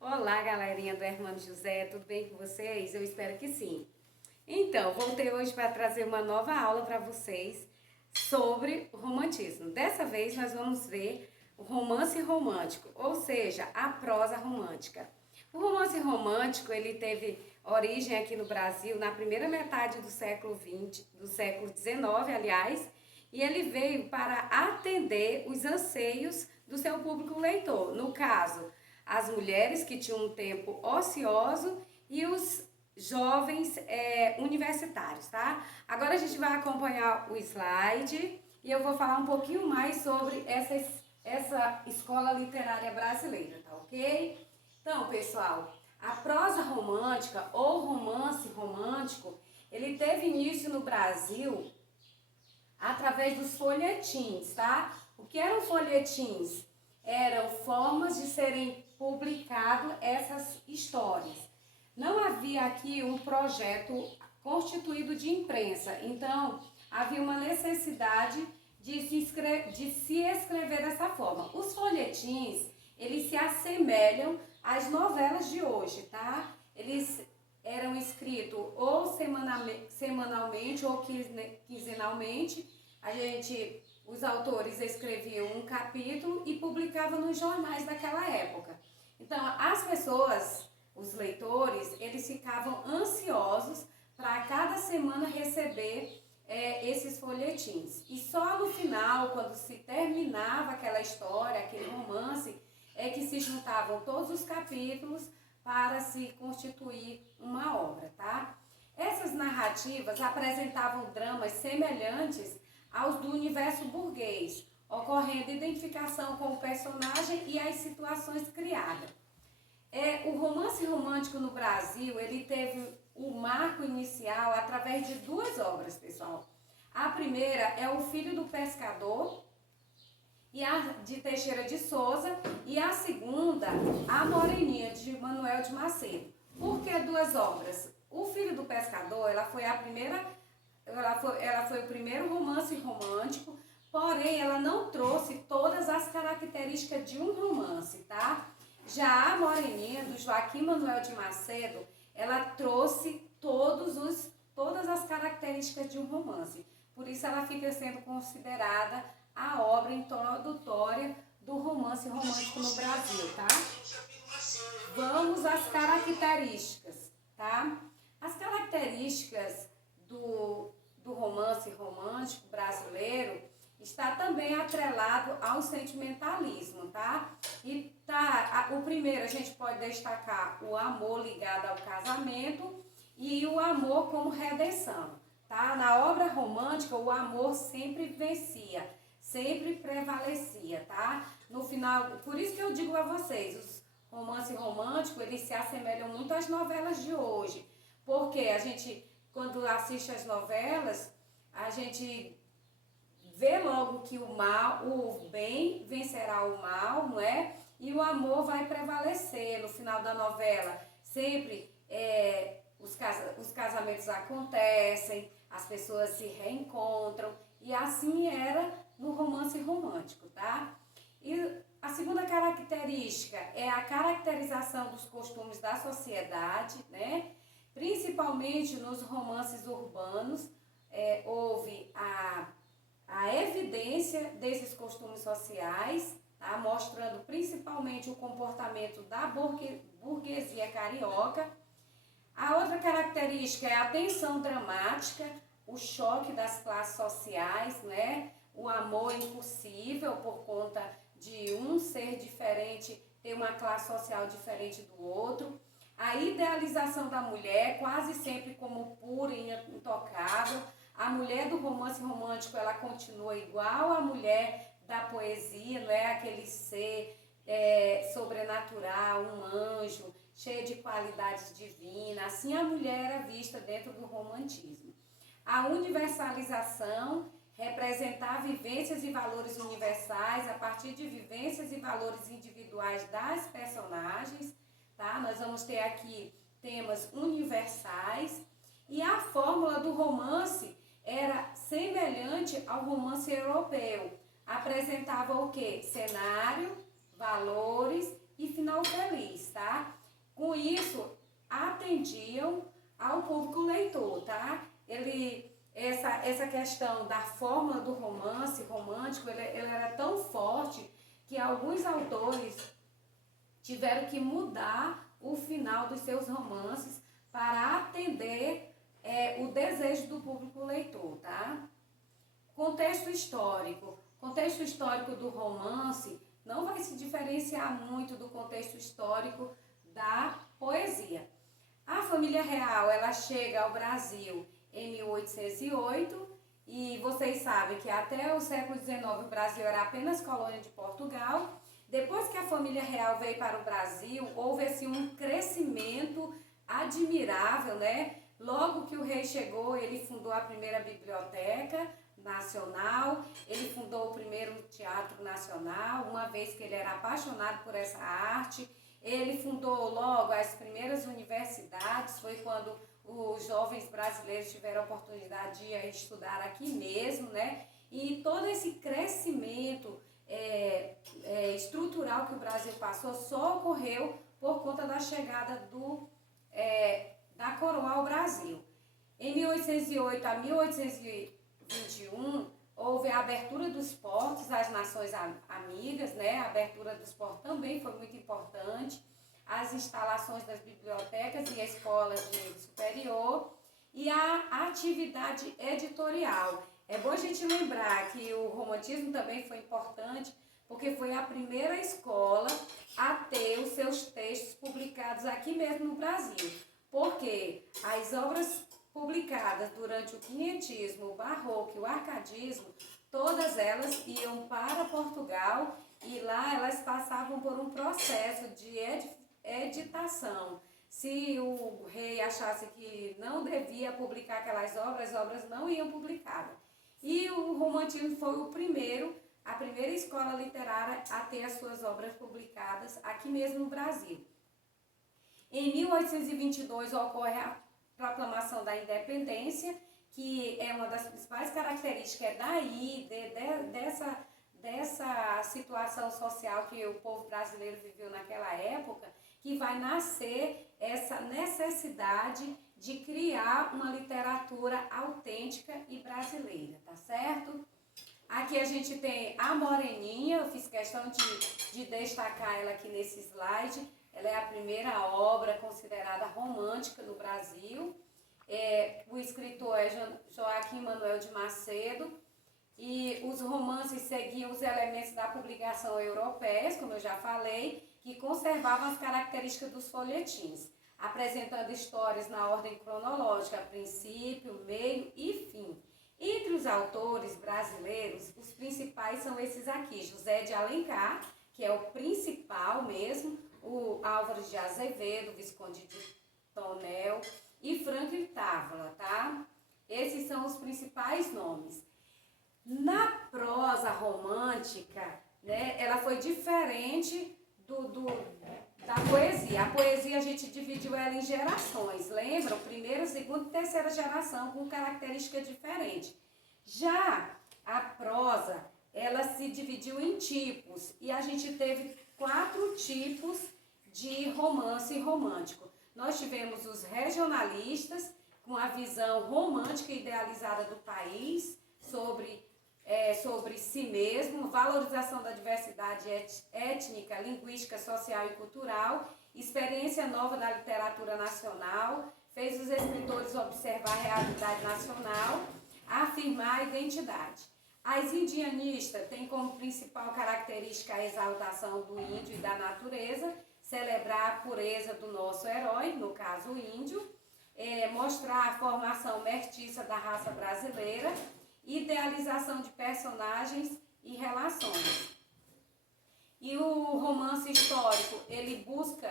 Olá, galerinha do Hermano José, tudo bem com vocês? Eu espero que sim. Então, voltei hoje para trazer uma nova aula para vocês sobre romantismo. Dessa vez nós vamos ver o romance romântico, ou seja, a prosa romântica. O romance romântico, ele teve origem aqui no Brasil na primeira metade do século XX, do século XIX, aliás, e ele veio para atender os anseios do seu público leitor. No caso, as mulheres que tinham um tempo ocioso e os jovens universitários, tá? Agora a gente vai acompanhar o slide e eu vou falar um pouquinho mais sobre essa escola literária brasileira, tá ok? Então, pessoal, a prosa romântica ou romance romântico, ele teve início no Brasil através dos folhetins, tá? O que eram folhetins? Eram formas de serem publicadas essas histórias. Não havia aqui um projeto constituído de imprensa, então havia uma necessidade de se escrever dessa forma. Os folhetins, eles se assemelham às novelas de hoje, tá? Eles eram escritos ou semanalmente ou quinzenalmente. Os autores escreviam um capítulo e publicavam nos jornais daquela época. Então, as pessoas, os leitores, eles ficavam ansiosos para cada semana receber esses folhetins. E só no final, quando se terminava aquela história, aquele romance, é que se juntavam todos os capítulos para se constituir uma obra, tá? Essas narrativas apresentavam dramas semelhantes aos do universo burguês, ocorrendo identificação com o personagem e as situações criadas. O romance romântico no Brasil, ele teve o marco inicial através de duas obras, pessoal. A primeira é O Filho do Pescador, de Teixeira de Souza, e a segunda, A Moreninha, de Manuel de Macedo. Por que duas obras? O Filho do Pescador, ela foi o primeiro romance romântico, porém ela não trouxe todas as características de um romance, tá? Já A Moreninha, do Joaquim Manuel de Macedo, ela trouxe todas as características de um romance. Por isso ela fica sendo considerada a obra introdutória do romance romântico no Brasil, tá? Vamos às características, tá? As características do romance romântico brasileiro está também atrelado ao sentimentalismo, tá? O primeiro a gente pode destacar o amor ligado ao casamento e o amor como redenção, tá? Na obra romântica o amor sempre vencia, sempre prevalecia, tá? No final, por isso que eu digo a vocês, os romances românticos, eles se assemelham muito às novelas de hoje, porque a gente, quando assiste as novelas, a gente vê logo que o bem vencerá o mal, não é? E o amor vai prevalecer no final da novela. Sempre os casamentos acontecem, as pessoas se reencontram, e assim era no romance romântico, tá? E a segunda característica é a caracterização dos costumes da sociedade, né? Principalmente nos romances urbanos, houve a evidência desses costumes sociais, tá? Mostrando principalmente o comportamento da burguesia carioca. A outra característica é a tensão dramática, o choque das classes sociais, né? O amor impossível por conta de um ser diferente, ter uma classe social diferente do outro. A idealização da mulher, quase sempre como pura e intocável. A mulher do romance romântico, ela continua igual à mulher da poesia, não é aquele ser sobrenatural, um anjo, cheio de qualidades divinas. Assim a mulher era vista dentro do romantismo. A universalização, representar vivências e valores universais a partir de vivências e valores individuais das personagens, tá? Nós vamos ter aqui temas universais. E a fórmula do romance era semelhante ao romance europeu. Apresentava o quê? Cenário, valores e final feliz, tá? essa questão da fórmula do romance romântico, ele era tão forte que alguns autores tiveram que mudar o final dos seus romances para atender o desejo do público leitor, tá? Contexto histórico. Contexto histórico do romance não vai se diferenciar muito do contexto histórico da poesia. A família real, ela chega ao Brasil em 1808 e vocês sabem que até o século XIX o Brasil era apenas colônia de Portugal. Depois que a família real veio para o Brasil, houve assim um crescimento admirável, né? Logo que o rei chegou, ele fundou a primeira biblioteca nacional, ele fundou o primeiro teatro nacional, uma vez que ele era apaixonado por essa arte. Ele fundou logo as primeiras universidades, foi quando os jovens brasileiros tiveram a oportunidade de estudar aqui mesmo, né? E todo esse crescimento estrutural que o Brasil passou só ocorreu por conta da chegada da coroa ao Brasil. Em 1808 a 1821, houve a abertura dos portos às nações amigas, né? A abertura dos portos também foi muito importante. As instalações das bibliotecas e escolas de nível superior e a atividade editorial. É bom a gente lembrar que o romantismo também foi importante porque foi a primeira escola a ter os seus textos publicados aqui mesmo no Brasil. Porque as obras publicadas durante o quinhentismo, o barroco e o arcadismo, todas elas iam para Portugal e lá elas passavam por um processo de editação. Se o rei achasse que não devia publicar aquelas obras, as obras não iam publicadas. E o romantismo foi a primeira escola literária a ter as suas obras publicadas aqui mesmo no Brasil. Em 1822 ocorre a proclamação da independência, que é uma das principais características daí, dessa situação social que o povo brasileiro viveu naquela época, que vai nascer essa necessidade de criar uma literatura autêntica e brasileira, tá certo? Aqui a gente tem a Moreninha, eu fiz questão de destacar ela aqui nesse slide. Ela é a primeira obra considerada romântica no Brasil. O escritor é Joaquim Manuel de Macedo e os romances seguiam os elementos da publicação europeias, como eu já falei, que conservavam as características dos folhetins, apresentando histórias na ordem cronológica, princípio, meio e fim. Entre os autores brasileiros, os principais são esses aqui: José de Alencar, que é o principal mesmo, o Álvaro de Azevedo, Visconde de Tonel e Franklin Távora, tá? Esses são os principais nomes. Na prosa romântica, né, ela foi diferente da poesia. A poesia a gente dividiu ela em gerações, lembram? Primeira, segunda e terceira geração com características diferentes. Já a prosa, ela se dividiu em tipos e a gente teve 4 tipos de romance romântico. Nós tivemos os regionalistas, com a visão romântica e idealizada do país, sobre si mesmo, valorização da diversidade étnica, linguística, social e cultural, experiência nova da literatura nacional, fez os escritores observar a realidade nacional, afirmar a identidade. As indianistas têm como principal característica a exaltação do índio e da natureza, celebrar a pureza do nosso herói, no caso o índio, mostrar a formação mestiça da raça brasileira, idealização de personagens e relações. E o romance histórico, ele busca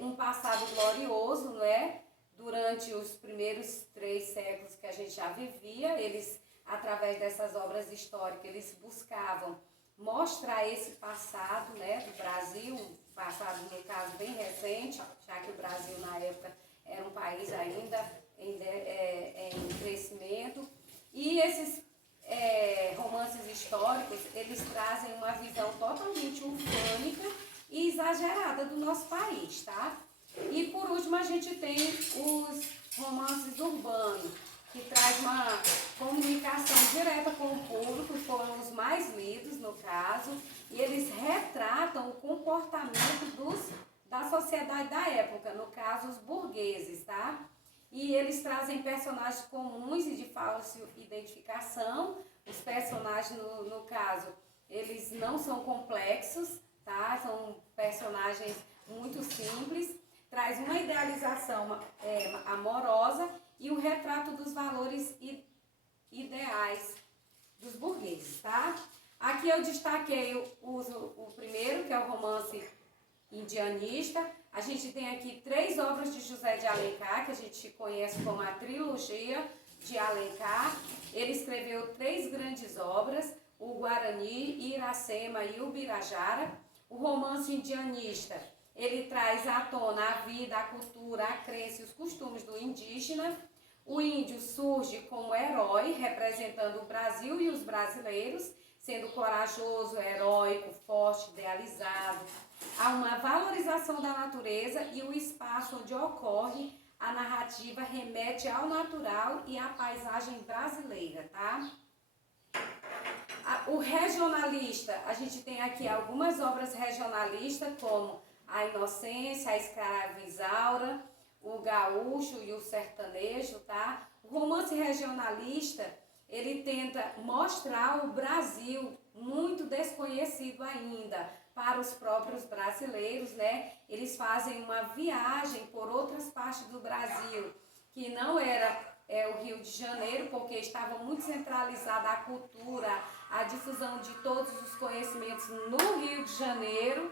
um passado glorioso, não é? Durante os primeiros 3 séculos que a gente já vivia, eles, através dessas obras históricas, eles buscavam mostrar esse passado, né, do Brasil, um passado, no caso, bem recente, já que o Brasil, na época, era um país ainda em crescimento. E esses romances históricos, eles trazem uma visão totalmente urbânica e exagerada do nosso país, tá? E por último a gente tem os romances urbanos. que traz uma comunicação direta com o público, foram os mais lidos no caso, e eles retratam o comportamento da sociedade da época, no caso os burgueses, tá? E eles trazem personagens comuns e de fácil identificação. Os personagens, no caso, eles não são complexos, tá? São personagens muito simples. Traz uma idealização amorosa e o retrato dos valores ideais dos burgueses, tá? Aqui eu destaquei o primeiro, que é o romance indianista. A gente tem aqui 3 obras de José de Alencar, que a gente conhece como a trilogia de Alencar. Ele escreveu 3 grandes obras, o Guarani, Iracema e o Birajara. O romance indianista, ele traz à tona a vida, a cultura, a crença e os costumes do indígena. O índio surge como herói, representando o Brasil e os brasileiros, sendo corajoso, heróico, forte, idealizado. Há uma valorização da natureza e o espaço onde ocorre a narrativa remete ao natural e à paisagem brasileira, tá? O regionalista, a gente tem aqui algumas obras regionalistas, como A Inocência, A Escrava Isaura, O Gaúcho e o Sertanejo, tá? O romance regionalista, ele tenta mostrar o Brasil muito desconhecido ainda para os próprios brasileiros, né? Eles fazem uma viagem por outras partes do Brasil, que não era o Rio de Janeiro, porque estava muito centralizada a cultura, a difusão de todos os conhecimentos no Rio de Janeiro.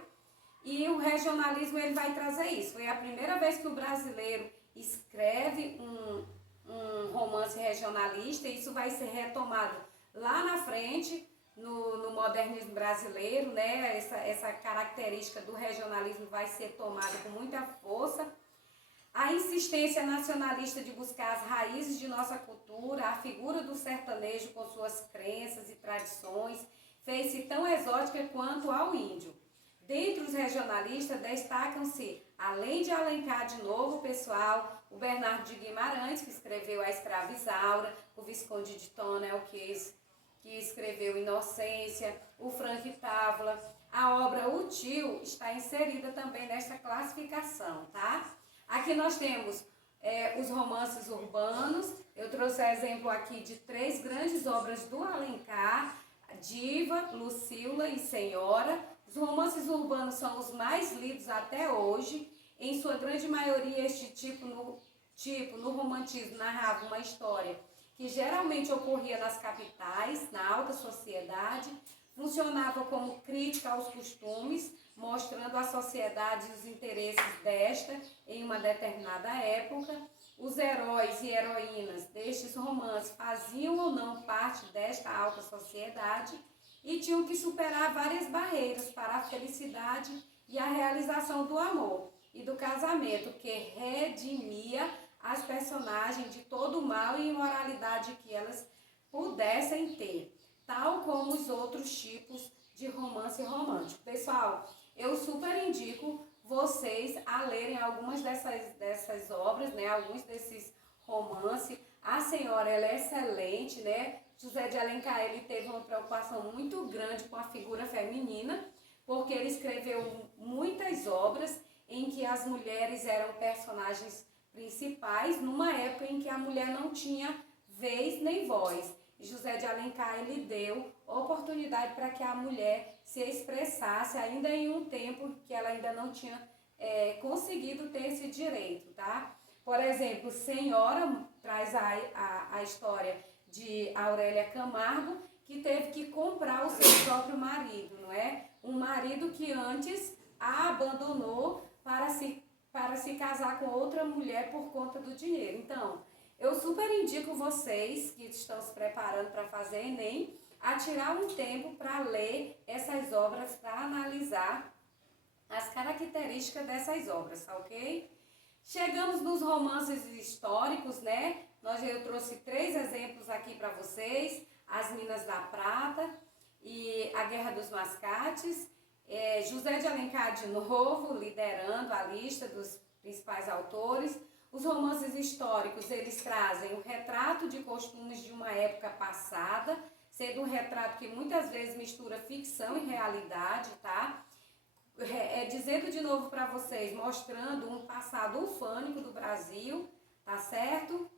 E o regionalismo, ele vai trazer isso. Foi a primeira vez que o brasileiro escreve um romance regionalista, e isso vai ser retomado lá na frente, no modernismo brasileiro, né? Essa característica do regionalismo vai ser tomada com muita força. A insistência nacionalista de buscar as raízes de nossa cultura, a figura do sertanejo com suas crenças e tradições, fez-se tão exótica quanto ao índio. Dentre os regionalistas destacam-se, além de Alencar de novo, pessoal, o Bernardo de Guimarães, que escreveu A Escrava Isaura, o Visconde de Tonel, que escreveu Inocência, o Frank Távola. A obra O Tio está inserida também nesta classificação, tá? Aqui nós temos os romances urbanos. Eu trouxe exemplo aqui de 3 grandes obras do Alencar, Diva, Lucila e Senhora. Os romances urbanos são os mais lidos até hoje. Em sua grande maioria, este tipo no romantismo narrava uma história que geralmente ocorria nas capitais, na alta sociedade, funcionava como crítica aos costumes, mostrando a sociedade e os interesses desta em uma determinada época. Os heróis e heroínas destes romances faziam ou não parte desta alta sociedade e tinham que superar várias barreiras para a felicidade e a realização do amor e do casamento, que redimia as personagens de todo o mal e imoralidade que elas pudessem ter, tal como os outros tipos de romance romântico. Pessoal, eu super indico vocês a lerem algumas dessas obras, né? Alguns desses romances. A Senhora, ela é excelente, né? José de Alencar, ele teve uma preocupação muito grande com a figura feminina, porque ele escreveu muitas obras em que as mulheres eram personagens principais, numa época em que a mulher não tinha vez nem voz. José de Alencar, ele deu oportunidade para que a mulher se expressasse, ainda em um tempo que ela ainda não tinha conseguido ter esse direito, tá? Por exemplo, Senhora traz a história de Aurélia Camargo, que teve que comprar o seu próprio marido, não é? Um marido que antes a abandonou para se casar com outra mulher por conta do dinheiro. Então, eu super indico vocês que estão se preparando para fazer Enem a tirar um tempo para ler essas obras, para analisar as características dessas obras, tá ok? Chegamos nos romances históricos, né? Eu trouxe 3 exemplos aqui para vocês: As Minas da Prata e A Guerra dos Mascates. José de Alencar de novo, liderando a lista dos principais autores. Os romances históricos, eles trazem o retrato de costumes de uma época passada, sendo um retrato que muitas vezes mistura ficção e realidade, tá? Dizendo de novo para vocês, mostrando um passado ufânico do Brasil, tá certo?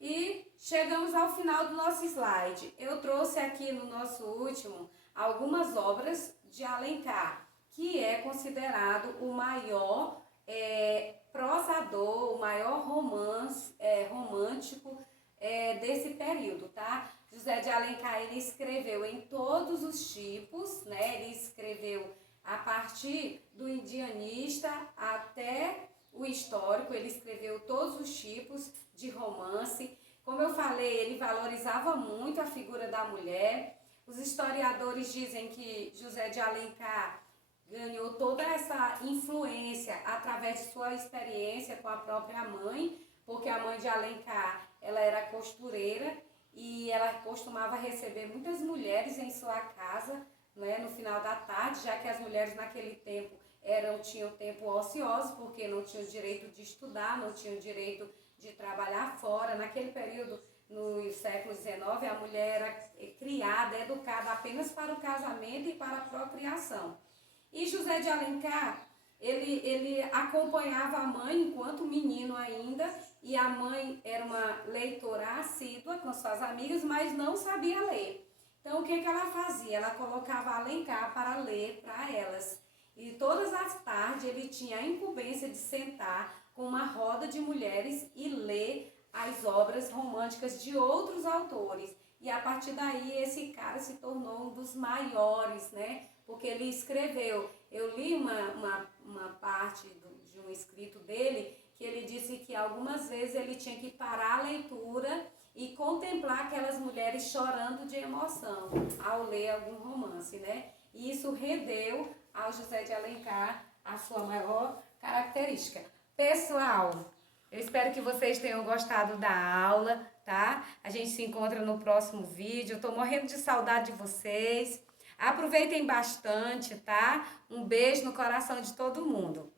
E chegamos ao final do nosso slide. Eu trouxe aqui no nosso último algumas obras de Alencar, que é considerado o maior prosador, o maior romântico desse período, tá? José de Alencar, ele escreveu em todos os tipos, né? Ele escreveu a partir do indianista até o histórico, ele escreveu todos os tipos de romance. Como eu falei, ele valorizava muito a figura da mulher. Os historiadores dizem que José de Alencar ganhou toda essa influência através de sua experiência com a própria mãe, porque a mãe de Alencar, ela era costureira e ela costumava receber muitas mulheres em sua casa, né, no final da tarde, já que as mulheres naquele tempo tinham tempo ocioso, porque não tinham direito de estudar, não tinham direito de trabalhar fora. Naquele período, no século XIX, a mulher era criada, educada apenas para o casamento e para a procriação. E José de Alencar, ele acompanhava a mãe enquanto menino ainda, e a mãe era uma leitora assídua com suas amigas, mas não sabia ler. Então, o que ela fazia? Ela colocava Alencar para ler para elas. E todas as tardes ele tinha a incumbência de sentar com uma roda de mulheres e ler as obras românticas de outros autores. E a partir daí esse cara se tornou um dos maiores, né? Porque ele escreveu, eu li uma parte de um escrito dele, que ele disse que algumas vezes ele tinha que parar a leitura e contemplar aquelas mulheres chorando de emoção ao ler algum romance, né? E isso rendeu ao José de Alencar a sua maior característica. Pessoal, eu espero que vocês tenham gostado da aula, tá? A gente se encontra no próximo vídeo. Eu tô morrendo de saudade de vocês. Aproveitem bastante, tá? Um beijo no coração de todo mundo.